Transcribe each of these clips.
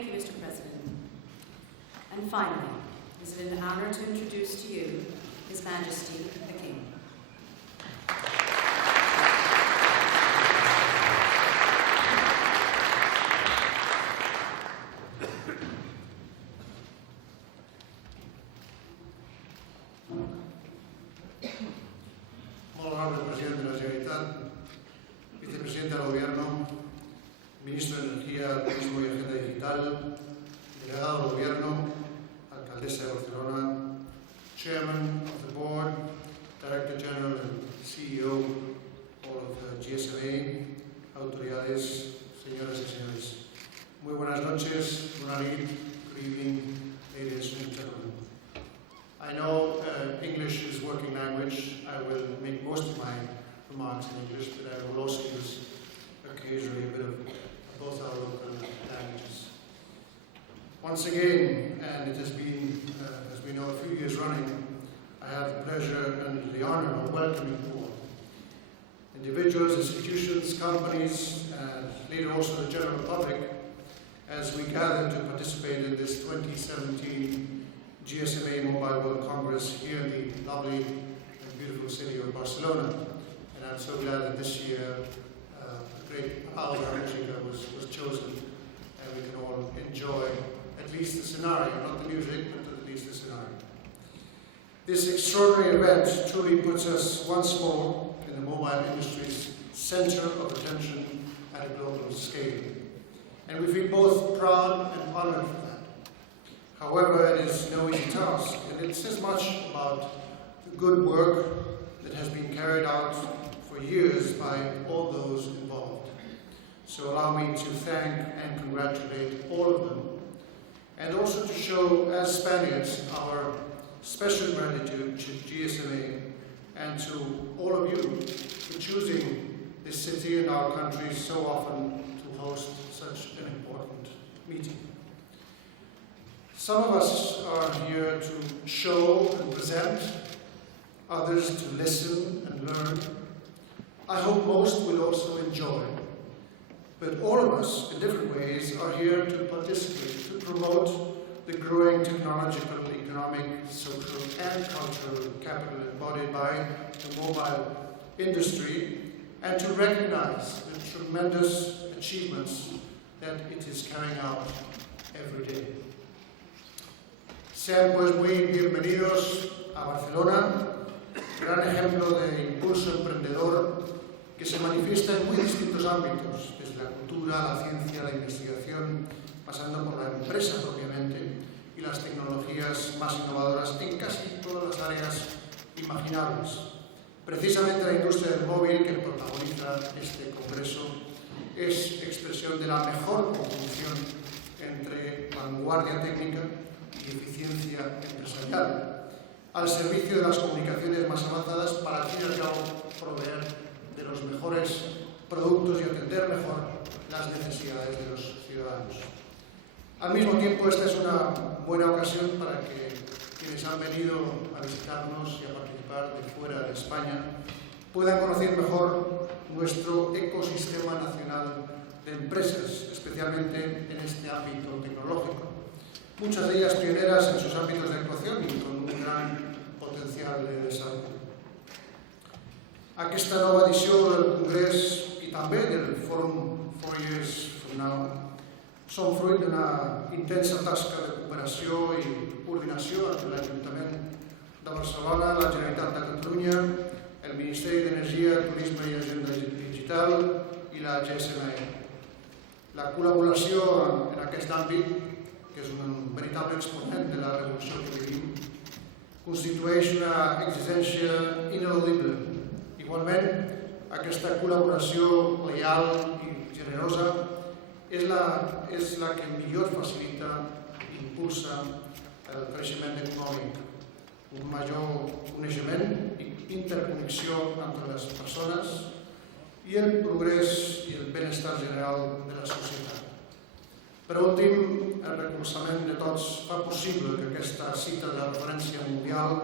Thank you, Mr. President. And finally, is it an honor to introduce to you His Majesty the King. Honorable Presidente de la Generalitat, Vicepresidente del Gobierno, Ministro de Energía, Turismo y Agenda Digital, Delegado del Gobierno, Alcaldesa de Barcelona, Chairman of the Board, Director General and CEO of GSMA, autoridades, señoras y señores. Muy buenas noches, good evening, ladies and gentlemen. I know English is working language. I will make most of my remarks in English, but I will also use occasionally a bit of both our local languages. Once again, and it has been, as we know, a few years running, I have the pleasure and the honor of welcoming you all. Individuals, institutions, companies, and later also the general public, as we gather to participate in this 2017 GSMA Mobile World Congress here in the lovely and beautiful city of Barcelona. And I'm so glad that this year the great Alba Musica was chosen and we can all enjoy at least the scenario, not the music, but at least the scenario. This extraordinary event truly puts us once more in the mobile industry's center of attention at a global scale. And we feel both proud and honored for that. However, it is no easy task, and it says much about the good work that has been carried out for years by all those involved. So allow me to thank and congratulate all of them, and also to show, as Spaniards, our special gratitude to GSMA and to all of you for choosing this city and our country so often to host such an important meeting. Some of us are here to show and present, others to listen and learn. I hope most will also enjoy. But all of us, in different ways, are here to participate, to promote the growing technological, economic, social, and cultural capital embodied by the mobile industry, and to recognize the tremendous achievements that it is carrying out every day. Sean pues muy bienvenidos a Barcelona, gran ejemplo de impulso emprendedor que se manifiesta en muy distintos ámbitos, desde la cultura, la ciencia, la investigación, pasando por la empresa propiamente y las tecnologías más innovadoras en casi todas las áreas imaginables. Precisamente la industria del móvil que protagoniza este congreso es expresión de la mejor conjunción entre vanguardia técnica y eficiencia empresarial, al servicio de las comunicaciones más avanzadas para al fin y al cabo proveer de los mejores productos y atender mejor las necesidades de los ciudadanos. Al mismo tiempo, esta es una buena ocasión para que quienes han venido a visitarnos y a participar de fuera de España puedan conocer mejor nuestro ecosistema nacional de empresas, especialmente en este ámbito tecnológico. Muchas de ellas pioneras en sus ámbitos de actuación y con un gran potencial de desarrollo. Aquesta nova edició del Congrés i també del Fòrum 4 Years From Now són fruit d'una intensa tasca de cooperació i coordinació entre l'Ajuntament de Barcelona, la Generalitat de Catalunya, el Ministeri d'Energia, Turisme i Agenda Digital i la GSMA. La col·laboració en aquest àmbit, que és un veritable exponent de la revolució que vivim, constitueix una exigència ineludible. Igualment, aquesta col·laboració leal i generosa és la que millor facilita i impulsa el creixement econòmic, un major coneixement i interconnexió entre les persones i el progrés i el benestar general de la societat. Per últim, el recolzament de tots fa possible que aquesta cita de referència mundial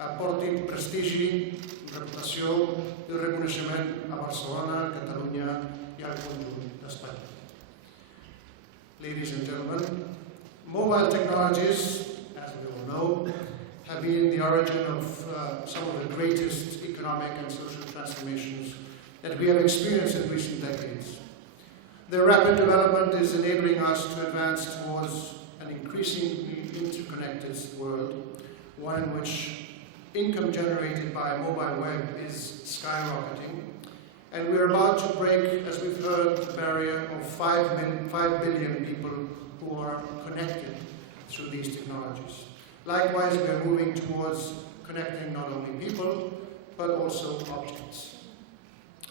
aporti prestigi, reputació i reconeixement a Barcelona, a Catalunya i al conjunt d'Espanya. Ladies and gentlemen, mobile technologies, as we all know, have been the origin of some of the greatest economic and social transformations that we have experienced in recent decades. Their rapid development is enabling us to advance towards an increasingly interconnected world, one in which income generated by a mobile web is skyrocketing, and we're about to break, as we've heard, the barrier of 5 billion people who are connected through these technologies. Likewise, we are moving towards connecting not only people, but also objects.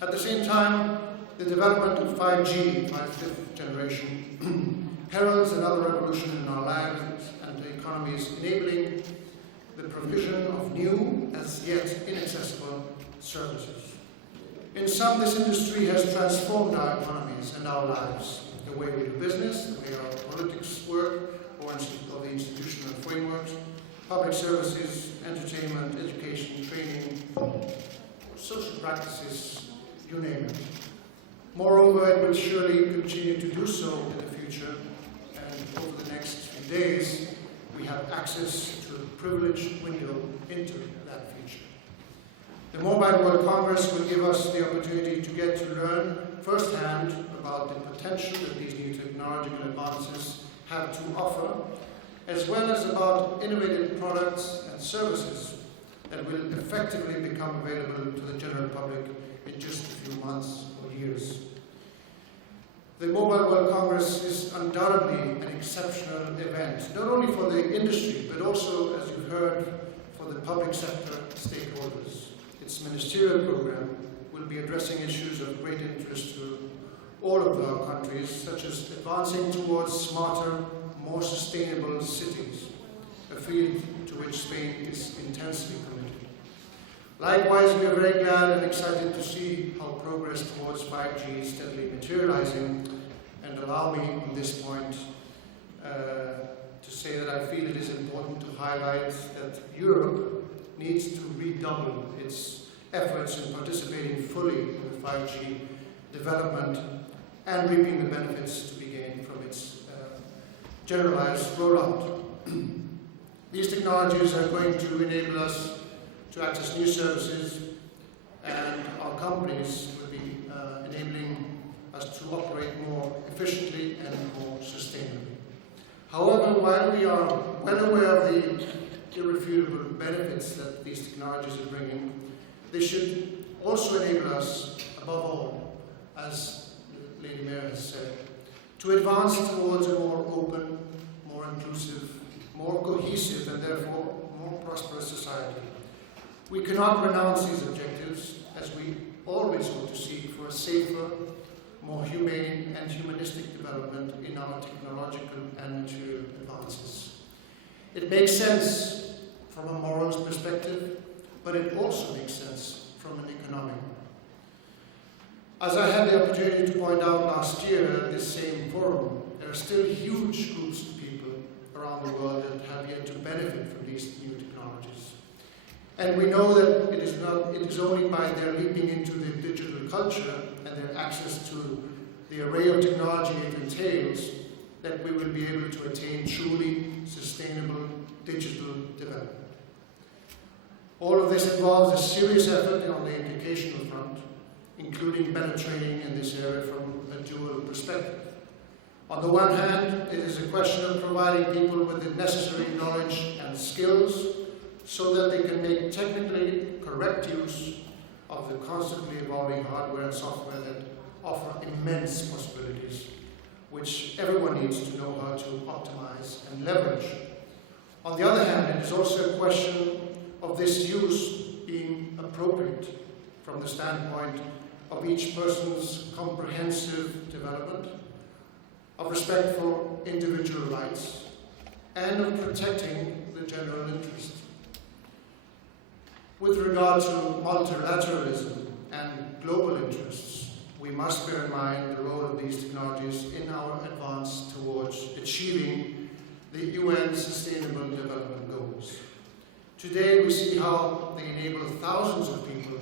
At the same time, the development of 5G, 5th generation, heralds another revolution in our lives and the economies, enabling the provision of new, as yet inaccessible, services. In sum, this industry has transformed our economies and our lives, the way we do business, the way our politics work, or the institutional frameworks, public services, entertainment, education, training, social practices, you name it. Moreover, it will surely continue to do so in the future, and over the next few days, we have access to a privileged window into that future. The Mobile World Congress will give us the opportunity to get to learn firsthand about the potential that these new technological advances have to offer, as well as about innovative products and services that will effectively become available to the general public in just a few months or years. The Mobile World Congress is undoubtedly an exceptional event, not only for the industry, but also, as you've heard, for the public sector stakeholders. Its ministerial program will be addressing issues of great interest to all of our countries, such as advancing towards smarter, more sustainable cities, a field to which Spain is intensely committed. Likewise, we are very glad and excited to see how progress towards 5G is steadily materializing, and allow me on this point to say that I feel it is important to highlight that Europe needs to redouble its efforts in participating fully in the 5G development and reaping the benefits to be gained from its generalized rollout. These technologies are going to enable us to access new services, and our companies will be enabling us to operate more efficiently and more sustainably. However, while we are well aware of the irrefutable benefits that these technologies are bringing, they should also enable us, above all, as Lady Mayor has said, to advance towards a more open, more inclusive, more cohesive, and therefore more prosperous society. We cannot renounce these objectives, as we always want to seek for a safer, more humane and humanistic development in our technological and material advances. It makes sense from a morals perspective, but it also makes sense from an economic one. As I had the opportunity to point out last year at this same forum, there are still huge groups of people around the world that have yet to benefit from these new technologies. And we know that it is only by their leaping into the digital culture and their access to the array of technology it entails that we will be able to attain truly sustainable digital development. All of this involves a serious effort on the educational front, including better training in this area from a dual perspective. On the one hand, it is a question of providing people with the necessary knowledge and skills so that they can make technically correct use of the constantly evolving hardware and software that offer immense possibilities, which everyone needs to know how to optimize and leverage. On the other hand, it is also a question of this use being appropriate from the standpoint of each person's comprehensive development, of respect for individual rights, and of protecting the general interest. With regard to multilateralism and global interests, we must bear in mind the role of these technologies in our advance towards achieving the UN Sustainable Development Goals. Today, we see how they enable thousands of people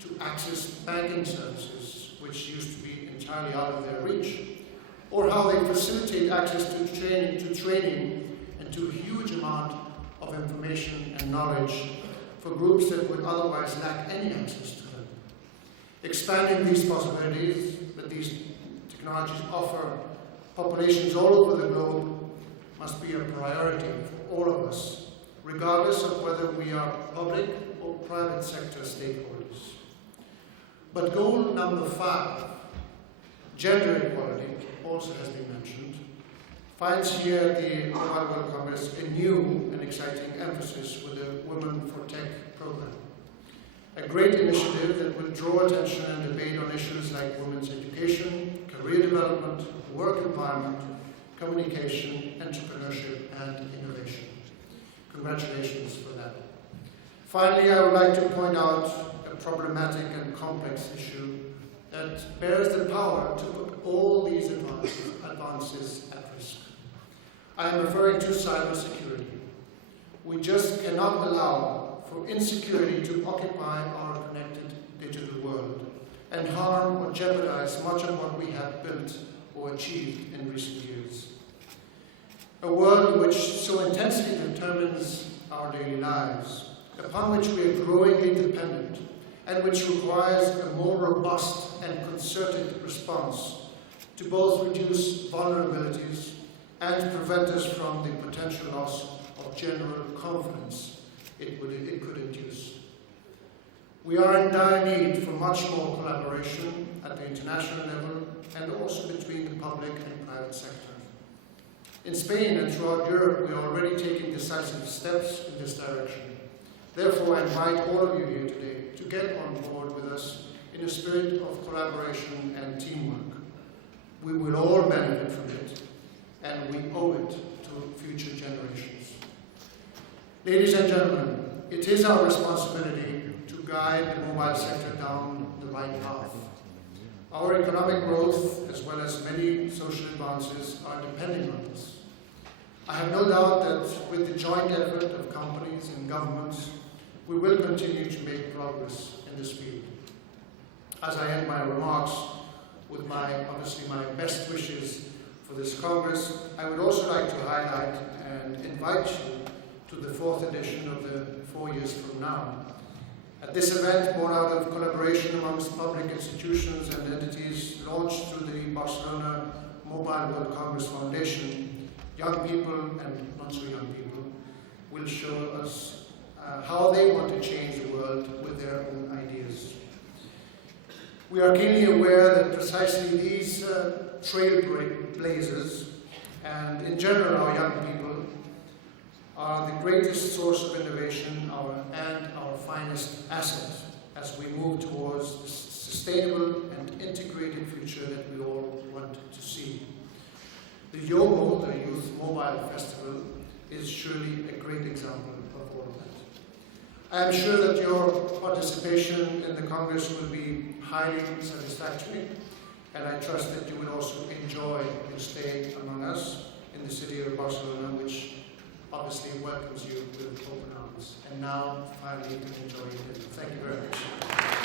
to access banking services, which used to be entirely out of their reach, or how they facilitate access to training and to a huge amount of information and knowledge for groups that would otherwise lack any access to them. Expanding these possibilities that these technologies offer populations all over the globe must be a priority for all of us, regardless of whether we are public or private sector stakeholders. But goal number 5, gender equality, also has been mentioned, finds here at the Mobile World Congress a new and exciting emphasis with the Women for Tech program. A great initiative that will draw attention and debate on issues like women's education, career development, work environment, communication, entrepreneurship, and innovation. Congratulations for that. Finally, I would like to point out a problematic and complex issue that bears the power to put all these advances at risk. I am referring to cybersecurity. We just cannot allow for insecurity to occupy our connected digital world and harm or jeopardize much of what we have built or achieved in recent years. A world which so intensely determines our daily lives, upon which we are growingly dependent, and which requires a more robust and concerted response to both reduce vulnerabilities and prevent us from the potential loss of general confidence it could induce. We are in dire need for much more collaboration at the international level and also between the public and private sector. In Spain and throughout Europe, we are already taking decisive steps in this direction. Therefore, I invite all of you here today to get on board with us in a spirit of collaboration and teamwork. We will all benefit from it, and we owe it to future generations. Ladies and gentlemen, it is our responsibility to guide the mobile sector down the right path. Our economic growth, as well as many social advances, are depending on this. I have no doubt that with the joint effort of companies and governments, we will continue to make progress in this field. As I end my remarks with obviously my best wishes for this Congress, I would also like to highlight and invite you to the 4th edition of the 4 years from now. At this event, born out of collaboration amongst public institutions and entities launched through the Barcelona Mobile World Congress Foundation, young people and not so young people will show us how they want to change the world with their own ideas. We are keenly aware that precisely these trailblazers, and in general our young people, are the greatest source of innovation and our finest asset as we move towards the sustainable and integrated future that we all want to see. The YOMO, the Youth Mobile Festival, is surely a great example of all of that. I am sure that your participation in the Congress will be highly satisfactory, and I trust that you will also enjoy your stay among us in the city of Barcelona, which obviously welcomes you with open arms. And now, finally, you can enjoy your dinner. Thank you very much.